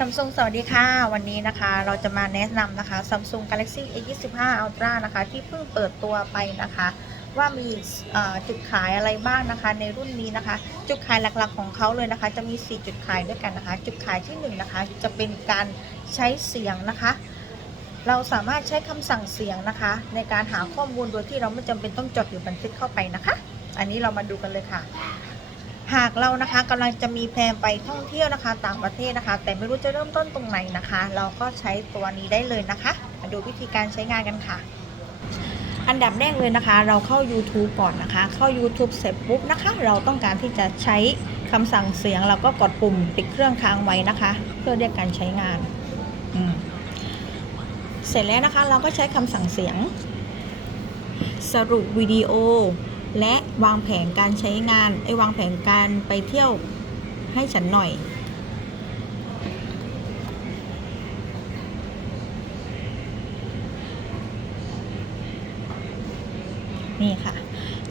ซัมซุงสวัสดีค่ะ วันนี้นะคะเราจะมาแนะนำนะคะ Samsung Galaxy A25 Ultra นะคะ ที่เพิ่งเปิดตัวไปนะคะ ว่ามีจุดขายอะไรบ้างนะคะ ในรุ่นนี้นะคะ จุดขายหลักๆของเขาเลยนะคะ จะมี 4 จุดขายด้วยกันนะคะ จุดขายที่1นงนะคะจะเป็นการใช้เสียงนะคะ เราสามารถใช้คำสั่งเสียงนะคะ ในการหาข้อมูลโดยที่เราไม่จำเป็นต้องจดหรือบันทึกเข้าไปนะคะ อันนี้เรามาดูกันเลยค่ะ หากเรานะคะกำลังจะมีแพลนไปท่องเที่ยวนะคะ ต่างประเทศนะคะ แต่ไม่รู้จะเริ่มต้นตรงไหนนะคะ เราก็ใช้ตัวนี้ได้เลยนะคะ มาดูวิธีการใช้งานกันค่ะ อันดับแรกเลยนะคะ เราเข้า YouTube ก่อนนะคะ เข้า YouTube เสร็จปุ๊บนะคะ เราต้องการที่จะใช้คำสั่งเสียงเราก็กดปุ่มปิดเครื่องค้างไว้นะคะ เพื่อเรียกการใช้งานเสร็จแล้วนะคะ เราก็ใช้คำสั่งเสียง สรุปวิดีโอ และวางแผนการใช้งานไอ้วางแผนการไปเที่ยวให้ฉันหน่อย นี่ค่ะ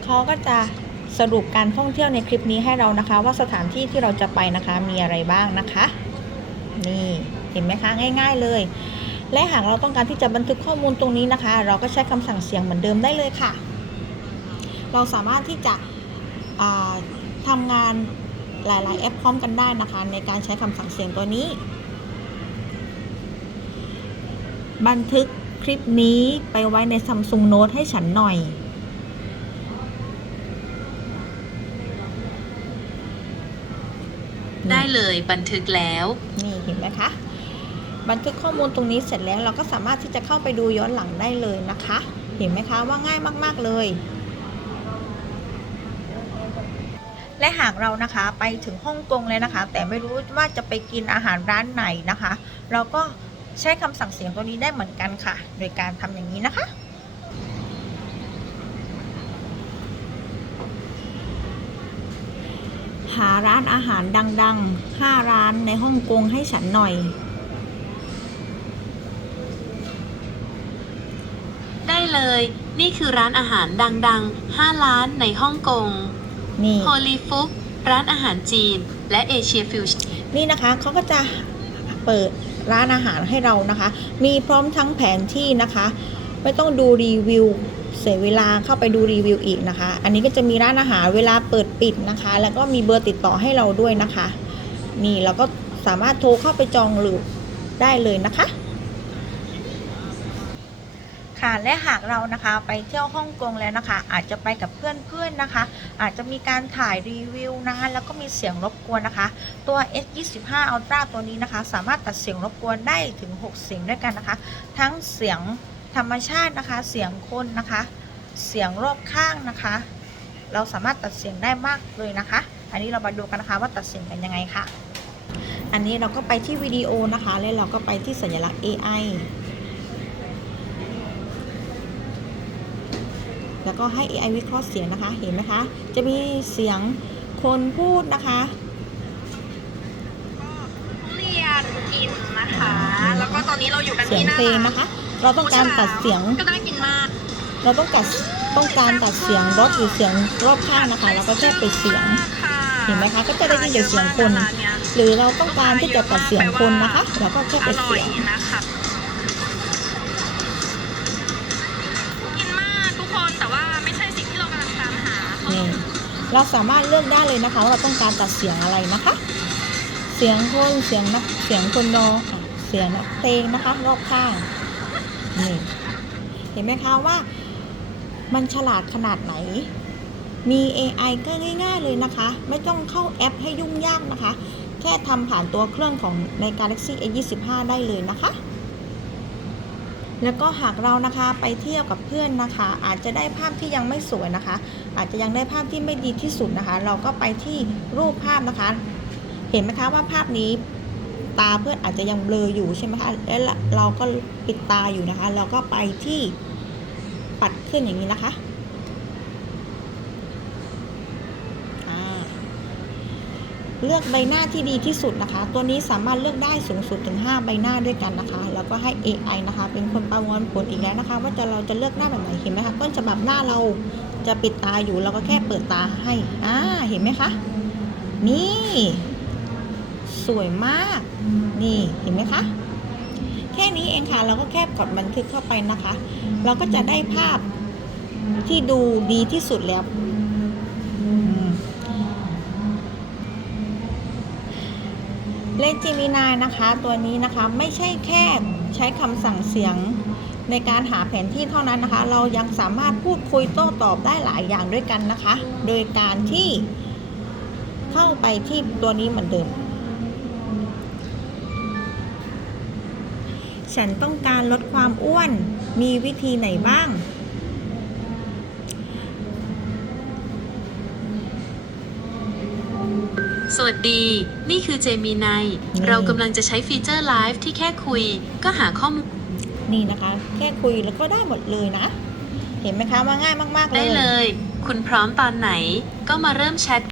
เขาก็จะสรุปการท่องเที่ยวในคลิปนี้ให้เรานะคะ ว่าสถานที่ที่เราจะไปนะคะมีอะไรบ้างนะคะ นี่เห็นไหมคะง่าย ๆเลย และหากเราต้องการที่จะบันทึกข้อมูลตรงนี้นะคะ เราก็ใช้คำสั่งเสียงเหมือนเดิมได้เลยค่ะ เราสามารถที่จะอ่าทำงานหลาย ๆ แอปพร้อมกันได้นะคะ ในการใช้คำสั่งเสียงตัวนี้ บันทึกคลิปนี้ไปไว้ใน Samsung Note ให้ฉันหน่อยได้เลยบันทึกแล้ว นี่เห็นไหมคะ บันทึกข้อมูลตรงนี้เสร็จแล้วเราก็สามารถที่จะเข้าไปดูย้อนหลังได้เลยนะคะ เห็นไหมคะว่าง่ายมาก ๆ เลย และหากเรานะคะไปถึงฮ่องกงเลยนะคะ แต่ไม่รู้ว่าจะไปกินอาหารร้านไหนนะคะ เราก็ใช้คำสั่งเสียงตัวนี้ได้เหมือนกันค่ะ โดยการทำอย่างนี้นะคะ หาร้านอาหารดังๆ 5 ร้านในฮ่องกงให้ฉันหน่อย ได้เลย นี่คือร้านอาหารดังๆ 5 ร้านในฮ่องกง นี่โฮลีฟุกร้านอาหารจีน และเอเชียฟิวชั่นนี่นะคะเขาก็จะเปิดร้านอาหารให้เรานะคะ มีพร้อมทั้งแผนที่นะคะ ไม่ต้องดูรีวิวเสียเวลาเข้าไปดูรีวิวอีกนะคะ อันนี้ก็จะมีร้านอาหารเวลาเปิดปิดนะคะ แล้วก็มีเบอร์ติดต่อให้เราด้วยนะคะ นี่เราก็สามารถโทรเข้าไปจองหรือได้เลยนะคะ ค่ะและหากเรานะคะไปเที่ยวฮ่องกงแล้วนะคะ อาจจะไปกับเพื่อนๆนะคะ อาจจะมีการถ่ายรีวิวนะคะแล้วก็มีเสียงรบกวนนะคะ ตัว S25 Ultra ตัวนี้นะคะ สามารถตัดเสียงรบกวนได้ถึง 6 เสียงด้วยกันนะคะ ทั้งเสียงธรรมชาตินะคะ เสียงคนนะคะ เสียงรอบข้างนะคะ เราสามารถตัดเสียงได้มากเลยนะคะ อันนี้เรามาดูกันนะคะว่าตัดเสียงกันยังไงค่ะ อันนี้เราก็ไปที่วิดีโอนะคะ แล้วเราก็ไปที่สัญลักษณ์ AI แล้วก็ให้ AI วิเคราะห์เสียงนะคะ เห็นไหมคะ จะมีเสียงคนพูดนะคะเรียนกินนะคะ แล้วก็ตอนนี้เราอยู่กันเสียที่งหน้าเพลงร้านนะคะ เราต้องการตัดเสียง ก็น่ากินมาก เราต้องการต้องการตัดเสียงรถหรือเสียงรอบข้างนะคะเราก็แค่ไปดเสียงค่ะเห็นไหมคะ ก็จะได้ยินแต่เสียงคนร้าเยหรือเราต้องการที่จะตัดเสียงคนนะคะเราก็แค่อไปดร่อเสียยงนะคะ นี่เราสามารถเลือกได้เลยนะคะว่าเราต้องการตัดเสียงอะไรนะคะ เสียงคนเสียงนักเสียงคนรอค่ะเสียงนักเพลงนะคะ รอบข้างนี่เห็นไหมคะว่ามันฉลาดขนาดไหน มี AI ก็ง่ายๆเลยนะคะ ไม่ต้องเข้าแอปให้ยุ่งยากนะคะ แค่ทำผ่านตัวเครื่องของใน Galaxy A25 ได้เลยนะคะ แล้วก็หากเรานะคะไปเที่ยวกับเพื่อนนะคะ อาจจะได้ภาพที่ยังไม่สวยนะคะ อาจจะยังได้ภาพที่ไม่ดีที่สุดนะคะ เราก็ไปที่รูปภาพนะคะ เห็นไหมคะว่าภาพนี้ตาเพื่อนอาจจะยังเบลออยู่ใช่ไหมคะแล้วเราก็ปิดตาอยู่นะคะ เราก็ไปที่ปัดขึ้นอย่างนี้นะคะอ่า เลือกใบหน้าที่ดีที่สุดนะคะ ตัวนี้สามารถเลือกได้สูงสุดถึง 5 ใบหน้าด้วยกันนะคะ แล้วก็ให้ AI นะคะ เป็นคนประมวลผลอีกแล้วนะคะ ว่าจะเราจะเลือกหน้าแบบไหนเห็นไหมคะต้นฉบับหน้าเราจะปิดตาอยู่เราก็แค่เปิดตาให้อ่าเห็นไหมคะ นี่ สวยมาก นี่เห็นไหมคะแค่นี้เองค่ะเราก็แค่กดบันทึกเข้าไปนะคะ เราก็จะได้ภาพที่ดูดีที่สุดแล้ว เลนจิมินายนะคะ ตัวนี้นะคะไม่ใช่แค่ใช้คำสั่งเสียงในการหาแผนที่เท่านั้นนะคะ เรายังสามารถพูดคุยโต้ตอบได้หลายอย่างด้วยกันนะคะ โดยการที่เข้าไปที่ตัวนี้เหมือนเดิม ฉันต้องการลดความอ้วน มีวิธีไหนบ้าง สวัสดี นี่คือเจมินายนี่เรากำลังจะใช้ฟีเจอร์ไลฟ์ที่แค่คุย ก็หาข้อมูล นี่นะคะ แค่คุยแล้วก็ได้หมดเลยนะ เห็นไหมคะว่าง่ายมาก ๆ เลได้ยเลย คุณพร้อมตอนไหนก็มาเริ่มแชท